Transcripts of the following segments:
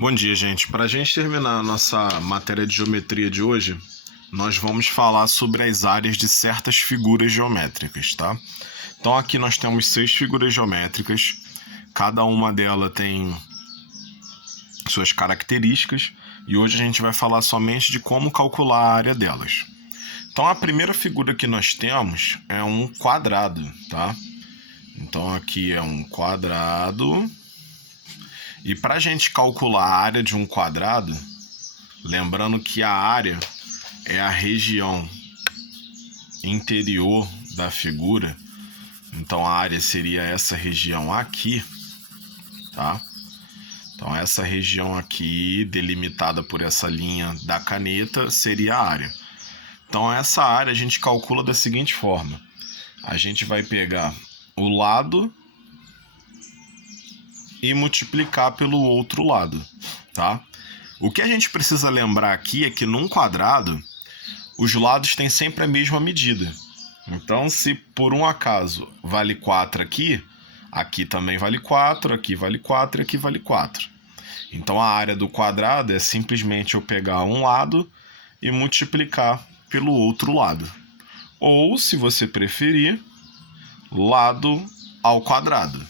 Bom dia, gente. Para a gente terminar a nossa matéria de geometria de hoje, nós vamos falar sobre as áreas de certas figuras geométricas, tá? Então aqui nós temos 6 figuras geométricas, cada uma delas tem suas características e hoje a gente vai falar somente de como calcular a área delas. Então a primeira figura que nós temos é um quadrado, tá? Então aqui é um quadrado. E para a gente calcular a área de um quadrado, lembrando que a área é a região interior da figura, então a área seria essa região aqui, tá? Então essa região aqui, delimitada por essa linha da caneta, seria a área. Então essa área a gente calcula da seguinte forma: a gente vai pegar o lado e multiplicar pelo outro lado, tá? O que a gente precisa lembrar aqui é que num quadrado, os lados têm sempre a mesma medida. Então, se por um acaso vale 4 aqui, aqui também vale 4, aqui vale 4 e aqui vale 4. Então, a área do quadrado é simplesmente eu pegar um lado e multiplicar pelo outro lado. Ou, se você preferir, lado ao quadrado,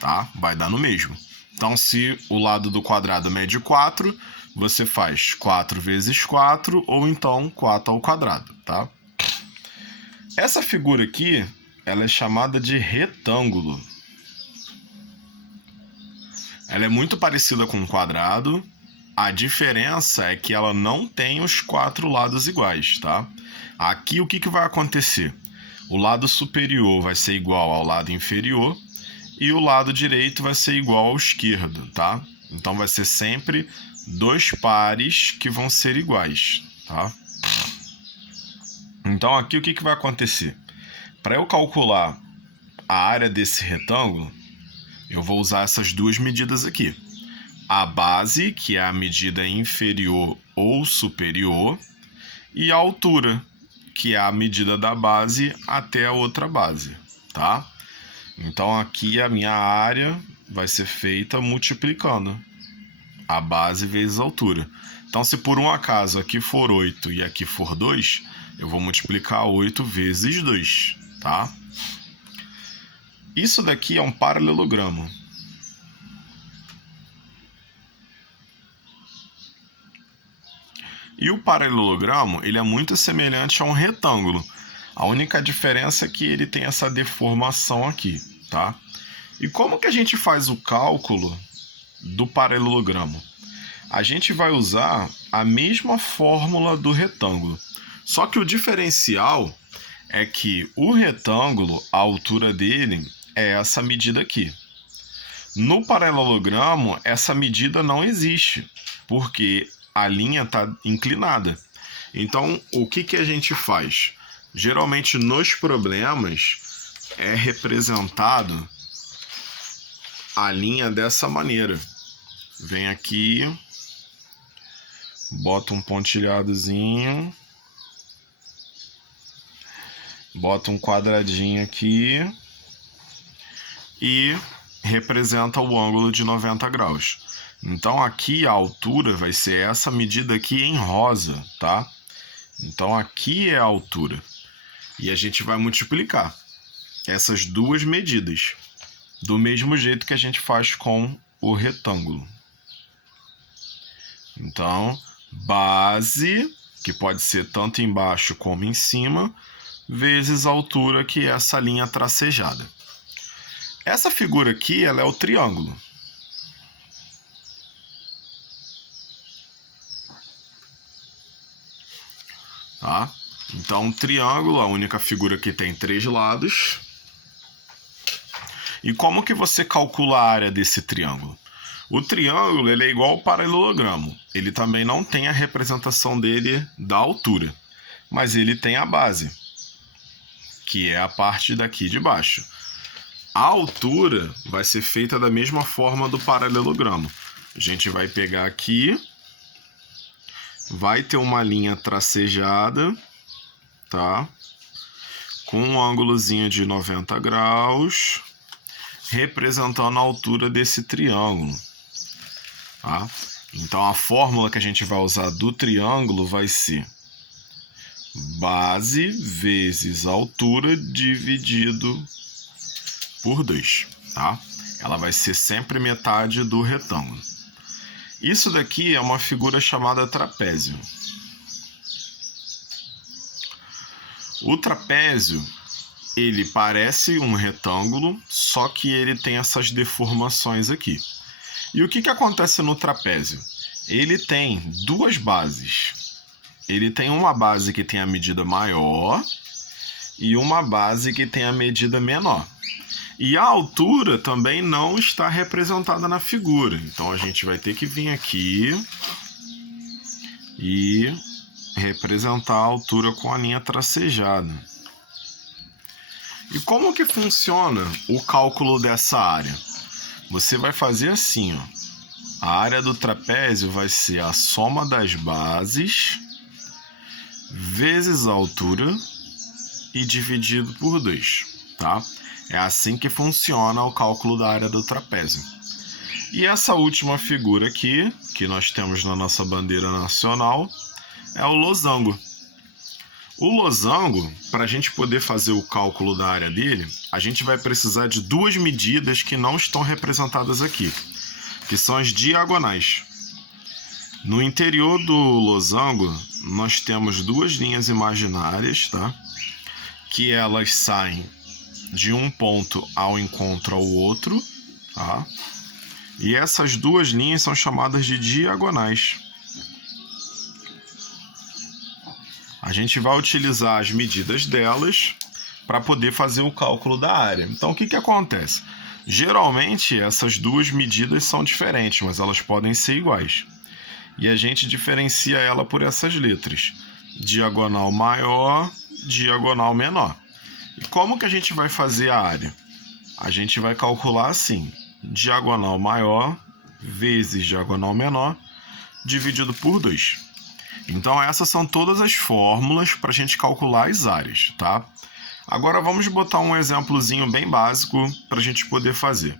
tá? Vai dar no mesmo. Então, se o lado do quadrado mede 4, você faz 4 vezes 4, ou então 4 ao quadrado, tá? Essa figura aqui, ela é chamada de retângulo. Ela é muito parecida com um quadrado. A diferença é que ela não tem os 4 lados iguais, tá? Aqui o que vai acontecer? O lado superior vai ser igual ao lado inferior e o lado direito vai ser igual ao esquerdo, tá? Então vai ser sempre dois pares que vão ser iguais, tá? Então aqui o que vai acontecer? Para eu calcular a área desse retângulo, eu vou usar essas duas medidas aqui. A base, que é a medida inferior ou superior, e a altura, que é a medida da base até a outra base, tá? Então aqui a minha área vai ser feita multiplicando a base vezes a altura. Então, se por um acaso aqui for 8 e aqui for 2, eu vou multiplicar 8 vezes 2, tá? Isso daqui é um paralelogramo. E o paralelogramo, ele é muito semelhante a um retângulo. A única diferença é que ele tem essa deformação aqui, tá? E como que a gente faz o cálculo do paralelogramo? A gente vai usar a mesma fórmula do retângulo. Só que o diferencial é que o retângulo, a altura dele é essa medida aqui. No paralelogramo, essa medida não existe, porque a linha está inclinada. Então, o que a gente faz? Geralmente, nos problemas, é representado a linha dessa maneira. Vem aqui, bota um pontilhadozinho, bota um quadradinho aqui e representa o ângulo de 90 graus. Então aqui a altura vai ser essa medida aqui em rosa, tá? Então aqui é a altura. E a gente vai multiplicar essas duas medidas, do mesmo jeito que a gente faz com o retângulo. Então, base, que pode ser tanto embaixo como em cima, vezes a altura, que é essa linha tracejada. Essa figura aqui, ela é o triângulo. Tá? Então, triângulo, a única figura que tem 3 lados. E como que você calcula a área desse triângulo? O triângulo, ele é igual ao paralelogramo. Ele também não tem a representação dele da altura, mas ele tem a base, que é a parte daqui de baixo. A altura vai ser feita da mesma forma do paralelogramo. A gente vai pegar aqui, vai ter uma linha tracejada, tá? Com um ângulozinho de 90 graus, representando a altura desse triângulo, tá? Então, a fórmula que a gente vai usar do triângulo vai ser base vezes altura dividido por 2, tá? Ela vai ser sempre metade do retângulo. Isso daqui é uma figura chamada trapézio. O trapézio, ele parece um retângulo, só que ele tem essas deformações aqui. E o que acontece no trapézio? Ele tem duas bases. Ele tem uma base que tem a medida maior e uma base que tem a medida menor. E a altura também não está representada na figura. Então a gente vai ter que vir aqui e representar a altura com a linha tracejada. E como que funciona o cálculo dessa área? Você vai fazer assim, ó. A área do trapézio vai ser a soma das bases vezes a altura e dividido por 2, tá? É assim que funciona o cálculo da área do trapézio. E essa última figura aqui, que nós temos na nossa bandeira nacional, é o losango. O losango, para a gente poder fazer o cálculo da área dele, a gente vai precisar de duas medidas que não estão representadas aqui, que são as diagonais. No interior do losango, nós temos duas linhas imaginárias, tá? Que elas saem de um ponto ao encontro ao outro, tá? E essas duas linhas são chamadas de diagonais. A gente vai utilizar as medidas delas para poder fazer o cálculo da área. Então, o que acontece? Geralmente, essas duas medidas são diferentes, mas elas podem ser iguais. E a gente diferencia ela por essas letras: diagonal maior, diagonal menor. E como que a gente vai fazer a área? A gente vai calcular assim: diagonal maior vezes diagonal menor dividido por 2. Então essas são todas as fórmulas para a gente calcular as áreas, tá? Agora vamos botar um exemplozinho bem básico para a gente poder fazer.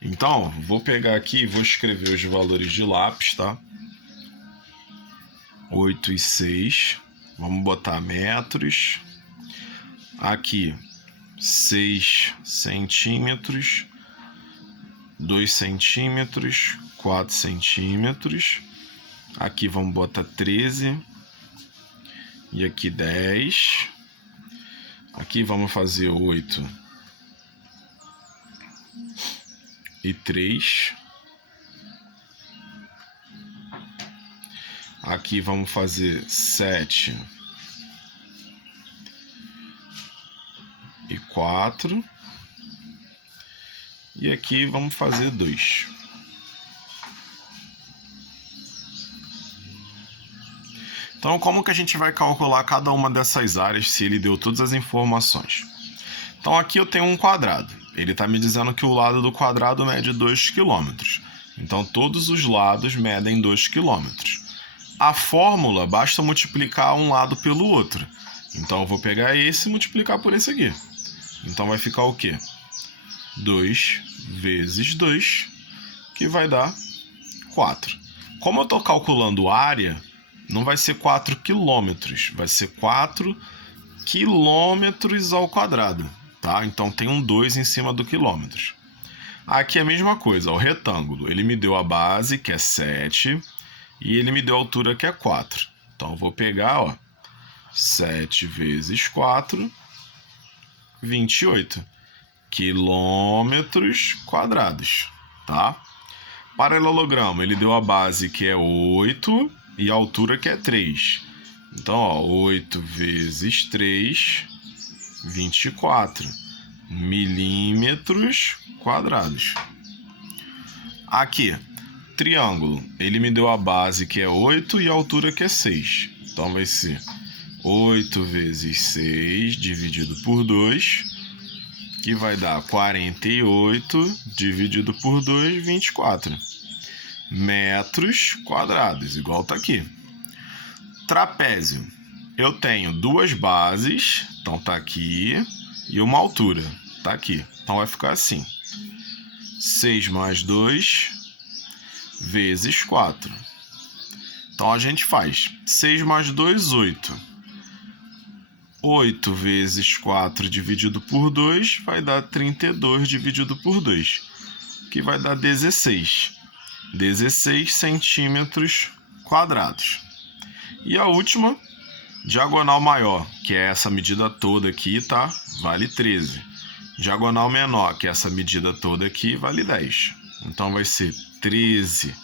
Então, vou pegar aqui e vou escrever os valores de lápis, tá? 8 e 6. Vamos botar metros. Aqui, 6 centímetros, 2 centímetros, 4 centímetros. Aqui vamos botar 13. E aqui 10. Aqui vamos fazer 8 e 3. Aqui vamos fazer 7 e 4. E aqui vamos fazer 2. Então, como que a gente vai calcular cada uma dessas áreas se ele deu todas as informações? Então, aqui eu tenho um quadrado. Ele está me dizendo que o lado do quadrado mede 2 km. Então, todos os lados medem 2 km. A fórmula, basta multiplicar um lado pelo outro. Então, eu vou pegar esse e multiplicar por esse aqui. Então, vai ficar o quê? 2 vezes 2, que vai dar 4. Como eu estou calculando área, não vai ser 4 quilômetros, vai ser 4 quilômetros ao quadrado, tá? Então, tem um 2 em cima do quilômetros. Aqui é a mesma coisa, o retângulo. Ele me deu a base, que é 7, e ele me deu a altura, que é 4. Então, eu vou pegar, ó, 7 vezes 4, 28 quilômetros quadrados, tá? Paralelogramo, ele deu a base, que é 8, e a altura, que é 3. Então, ó, 8 vezes 3, 24 milímetros quadrados. Aqui, triângulo, ele me deu a base, que é 8, e a altura, que é 6. Então, vai ser 8 vezes 6 dividido por 2, que vai dar 48 dividido por 2, 24 metros quadrados, igual tá aqui. Trapézio, eu tenho duas bases, então tá aqui, e uma altura, tá aqui. Então vai ficar assim: 6 mais 2 vezes 4. Então, a gente faz 6 mais 2, 8. 8 vezes 4 dividido por 2 vai dar 32 dividido por 2, que vai dar 16. 16 centímetros quadrados. E a última, diagonal maior, que é essa medida toda aqui, tá? Vale 13. Diagonal menor, que é essa medida toda aqui, vale 10. Então, vai ser 13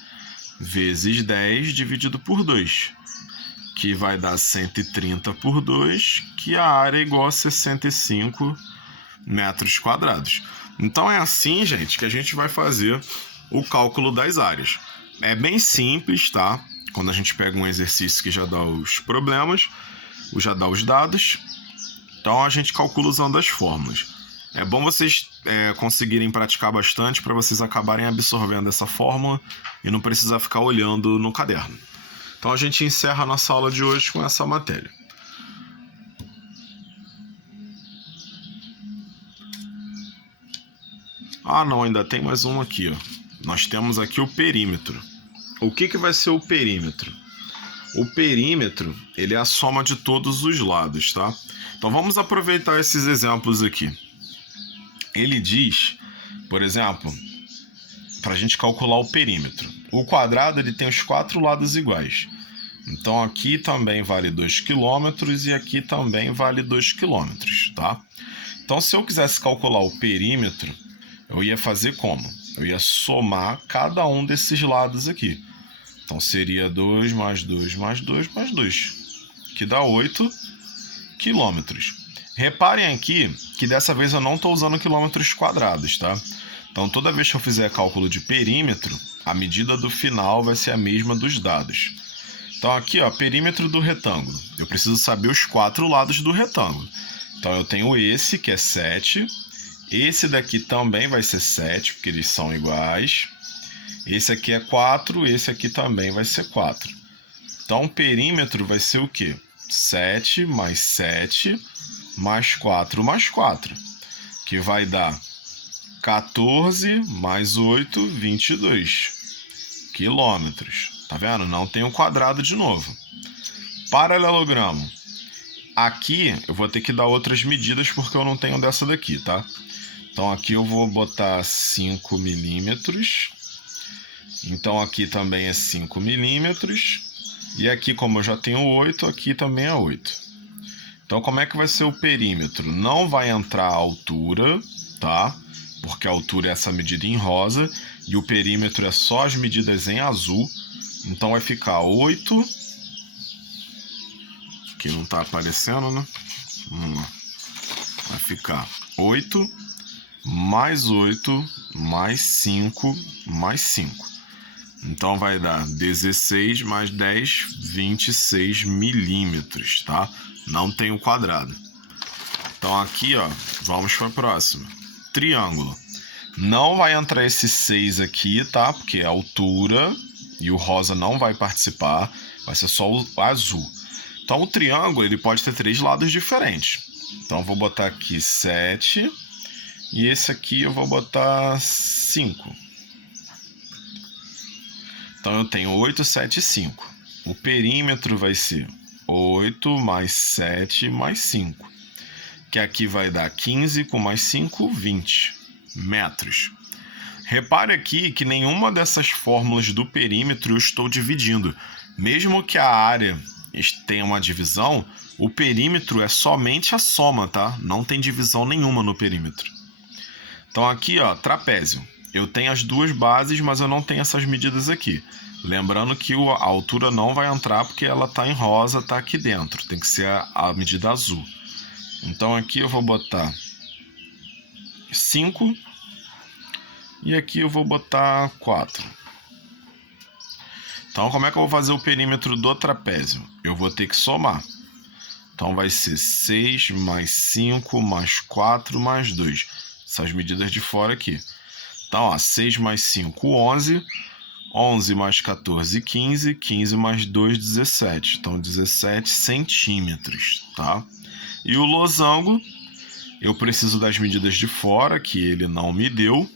vezes 10 dividido por 2, que vai dar 130 por 2, que a área é igual a 65 metros quadrados. Então, é assim, gente, que a gente vai fazer o cálculo das áreas. É bem simples, tá? Quando a gente pega um exercício que já dá os problemas, já dá os dados, então a gente calcula usando as fórmulas. É bom vocês conseguirem praticar bastante para vocês acabarem absorvendo essa fórmula e não precisar ficar olhando no caderno. Então a gente encerra a nossa aula de hoje com essa matéria. Ah, não, ainda tem mais uma aqui, ó. Nós temos aqui o perímetro. O que vai ser o perímetro? O perímetro, ele é a soma de todos os lados, tá? Então vamos aproveitar esses exemplos aqui. Ele diz, por exemplo, para a gente calcular o perímetro. O quadrado ele tem os 4 lados iguais. Então aqui também vale 2 km e aqui também vale 2 km, tá? Então se eu quisesse calcular o perímetro, eu ia fazer como? Eu ia somar cada um desses lados aqui. Então seria 2 mais 2 mais 2 mais 2, que dá 8 quilômetros. Reparem aqui que dessa vez eu não estou usando quilômetros quadrados, tá? Então toda vez que eu fizer cálculo de perímetro, a medida do final vai ser a mesma dos dados. Então aqui, ó, perímetro do retângulo. Eu preciso saber os 4 lados do retângulo. Então eu tenho esse, que é 7. Esse daqui também vai ser 7, porque eles são iguais. Esse aqui é 4, esse aqui também vai ser 4. Então o perímetro vai ser o quê? 7 mais 7 mais 4 mais 4, que vai dar 14 mais 8, 22 quilômetros. Tá vendo? Não tem um quadrado de novo. Paralelogramo. Aqui eu vou ter que dar outras medidas porque eu não tenho dessa daqui, tá? Então aqui eu vou botar 5 milímetros. Então aqui também é 5 milímetros. E aqui, como eu já tenho 8, aqui também é 8. Então como é que vai ser o perímetro? Não vai entrar a altura, tá? Porque a altura é essa medida em rosa. E o perímetro é só as medidas em azul. Então vai ficar 8. Aqui não tá aparecendo, né? Vamos lá. Vai ficar 8 mais 8 mais 5 mais 5. Então vai dar 16 mais 10, 26 milímetros, tá? Não tem o quadrado. Então aqui, ó, vamos para a próxima. Triângulo. Não vai entrar esse 6 aqui, tá? Porque é a altura e o rosa não vai participar. Vai ser só o azul. Então o triângulo ele pode ter 3 lados diferentes. Então eu vou botar aqui 7 e esse aqui eu vou botar 5. Então eu tenho 8, 7 e 5. O perímetro vai ser 8 mais 7 mais 5. Que aqui vai dar 15 com mais 5, 20 metros. Repare aqui que nenhuma dessas fórmulas do perímetro eu estou dividindo. Mesmo que a área tenha uma divisão, o perímetro é somente a soma, tá? Não tem divisão nenhuma no perímetro. Então aqui, ó, trapézio. Eu tenho as duas bases, mas eu não tenho essas medidas aqui. Lembrando que a altura não vai entrar porque ela está em rosa, está aqui dentro. Tem que ser a medida azul. Então aqui eu vou botar 5 e aqui eu vou botar 4. Então como é que eu vou fazer o perímetro do trapézio? Eu vou ter que somar. Então vai ser 6 mais 5 mais 4 mais 2. Essas medidas de fora aqui. Então, ó, 6 mais 5, 11. 11 mais 14, 15. 15 mais 2, 17. Então, 17 centímetros, tá? E o losango, eu preciso das medidas de fora, que ele não me deu.